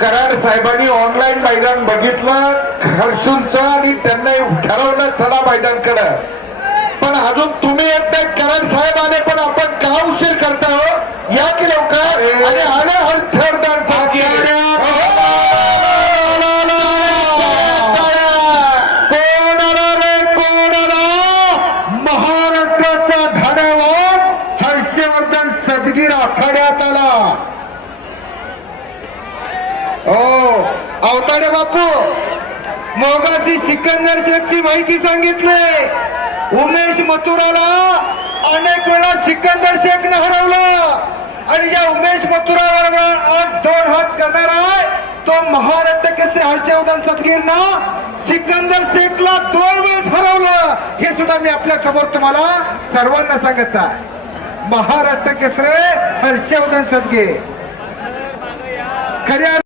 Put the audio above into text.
कराड साहेबांनी ऑनलाईन मैदान बघितलं हर्षूंचं आणि त्यांना ठरवलं चला मैदानकडे, पण अजून तुम्ही एकदा कराड साहेब आले पण आपण का उशीर करता हो? या की लवकर आणि आले हर्षवर्धन महाराष्ट्राचा धडावा हर्षवर्धन सदगीर आखाड्यात आला. हो अवताडे बापू मोगाची सिकंदर शेखची माहिती सांगितली. उमेश मथुराला अनेक वेळा सिकंदर शेखने हरवलं आणि या उमेश मथुरावर आज 2 हात करणार आहे तो महाराष्ट्र केसरी हर्षवर्धन सदगीरना सिकंदर शेखला 2 वेळेस हरवलं. हे सुद्धा मी आपल्या समोर तुम्हाला सर्वांना सांगत आहे. महाराष्ट्र केसरी हर्षवर्धन सदगीर खऱ्या